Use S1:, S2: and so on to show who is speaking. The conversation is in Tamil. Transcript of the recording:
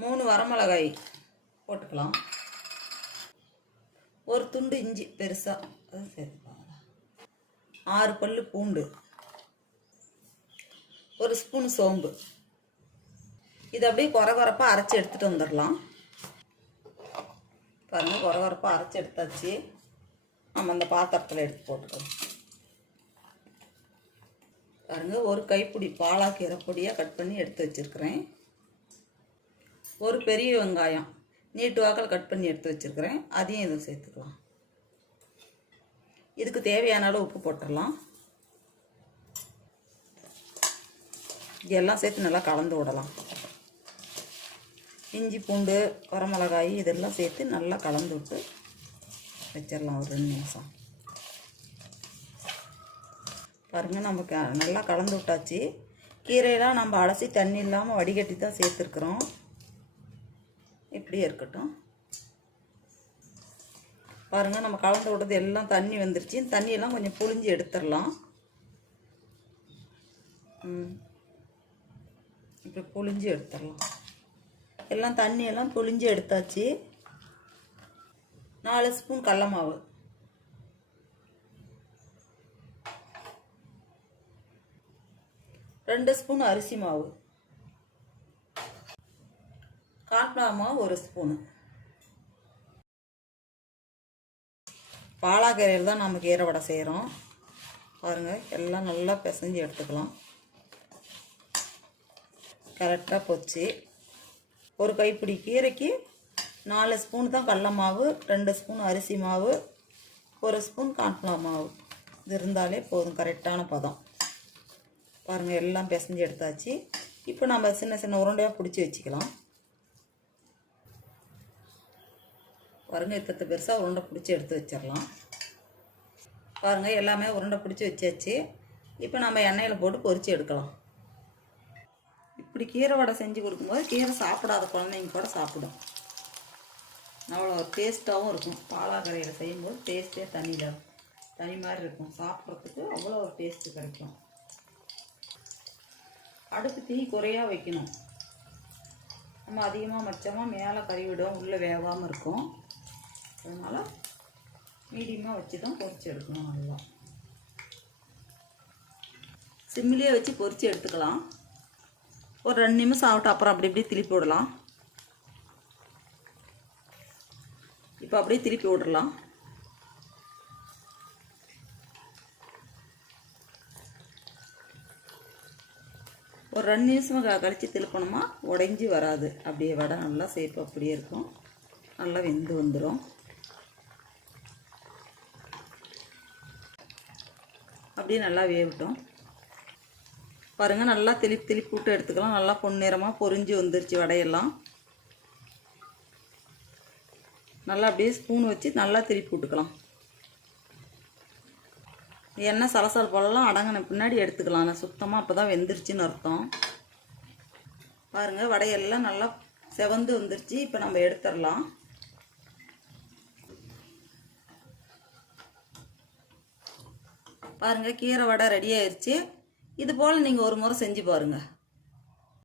S1: மூணு வரமிளகாய் போட்டுக்கலாம். ஒரு துண்டு இஞ்சி பெருசாக அது சேர்த்துக்கலாம் ஆறு பல் பூண்டு. ஒரு ஸ்பூன் சோம்பு. இது அப்படியே குறை குறைப்பாக அரைச்சி எடுத்துகிட்டு வந்துடலாம். பாருங்கள் குறை குறைப்பாக அரைச்சி எடுத்தாச்சு. நம்ம அந்த பாத்திரத்தில் எடுத்து போட்டுக்கலாம். பாருங்கள் ஒரு கைப்பிடி பாலாக்கீரை பொடியாக கட் பண்ணி எடுத்து வச்சுருக்கிறேன். ஒரு பெரிய வெங்காயம் நீட்டு வாக்கில் கட் பண்ணி எடுத்து வச்சுருக்கிறேன். அதையும் இதில் சேர்த்துக்கலாம். இதுக்கு தேவையான அளவு உப்பு போட்டுடலாம். இதெல்லாம் சேர்த்து நல்லா கலந்து விடலாம். இஞ்சி பூண்டு குறமிளகாய் இதெல்லாம் சேர்த்து நல்லா கலந்து விட்டு வச்சிடலாம் ஒரு ரெண்டு நிமிஷம். பாருங்கள் நமக்கு நல்லா கலந்து விட்டாச்சு. கீரையெல்லாம் நம்ம அலசி தண்ணி இல்லாமல் வடிகட்டி தான் சேர்த்துருக்குறோம். இப்படியே இருக்கட்டும். பாருங்கள் நம்ம கலந்து விட்டது எல்லாம் தண்ணி வந்துருச்சு. தண்ணியெல்லாம் கொஞ்சம் புழிஞ்சு எடுத்துடலாம். இப்படி புழிஞ்சு எடுத்துடலாம். எல்லாம் தண்ணியெல்லாம் புழிஞ்சு எடுத்தாச்சு. நாலு ஸ்பூன் கடல மாவு. ரெண்டு ஸ்பூன் அரிசி மாவு. கான்ஃப்ளவர் ஒரு ஸ்பூனு. பாலாக்கீரையில் தான் நம்ம கீரை வடை செய்கிறோம் பாருங்கள் எல்லாம் நல்லா பிசைஞ்சு எடுத்துக்கலாம். கரெக்டாக போச்சு. ஒரு கைப்பிடி கீரைக்கு நாலு ஸ்பூன் தான் கடல மாவு ரெண்டு ஸ்பூன் அரிசி மாவு ஒரு ஸ்பூன் கான்ஃப்ளவர் மாவு. இது இருந்தாலே போதும் கரெக்டான பதம். பாருங்கள் எல்லாம் பிசைஞ்சு எடுத்தாச்சு. இப்போ நம்ம சின்ன சின்ன உருண்டையாக பிடிச்சி வச்சுக்கலாம். பாருங்கள் இத்தத்தை பெருசாக உருண்டை பிடிச்சி எடுத்து வச்சிடலாம். பாருங்கள் எல்லாமே உருண்டை பிடிச்சி வச்சாச்சு. இப்போ நம்ம எண்ணெயில் போட்டு பொறிச்சு எடுக்கலாம். இப்படி கீரை வடை செஞ்சு கொடுக்கும்போது கீரை சாப்பிடாத குழந்தைங்க கூட சாப்பிடும். அவ்வளோ டேஸ்ட்டாகவும் இருக்கும். பாலாக்கரையில் செய்யும்போது டேஸ்ட்டே தனியில் தனி. மாதிரி இருக்கும். சாப்பிட்றதுக்கு அவ்வளோ ஒரு டேஸ்ட்டு கிடைக்கும். அடுப்பு தீ குறையாக வைக்கணும். நம்ம அதிகமாக மச்சமாக மேலே கறிவிடும் உள்ளே வேகாமல் இருக்கும். அதனால் மீடியமாக வச்சு தான் பொறிச்சு எடுக்கணும் நல்லா. சிம்மிலே வச்சு பொறிச்சு எடுத்துக்கலாம். ஒரு ரெண்டு நிமிஷம் ஆகட்டும் அப்புறம் அப்படி இப்படி திருப்பி விடலாம். இப்போ அப்படியே திருப்பி விடலாம். ஒரு ரெண்டு நிமிஷம் கழித்து திருப்பணுமா? உடைஞ்சி வராது. அப்படியே வடை நல்லா சேப்பு அப்படியே இருக்கும். நல்லா வெந்து வந்துடும் அப்படியே நல்லா வேகட்டும். பாருங்கள் நல்லா திருப்பி திருப்பி விட்டு எடுத்துக்கலாம். நல்லா பொன்னிறமாக பொறிஞ்சு வந்துருச்சு வடையெல்லாம். நல்லா அப்படியே ஸ்பூன் வச்சு நல்லா திருப்பி விட்டுக்கலாம் எண்ணெய் சலசல் போலலாம் அடங்கின பின்னாடி எடுத்துக்கலாம். நான் சுத்தமாக அப்போ தான் வெந்துருச்சுன்னு அர்த்தம். பாருங்கள் வடையெல்லாம் நல்லா செவந்து வந்துருச்சு. இப்போ நம்ம எடுத்துடலாம். பாருங்கள் கீரை வடை ரெடி ஆயிடுச்சு இது போல் நீங்கள் ஒரு முறை செஞ்சு பாருங்கள்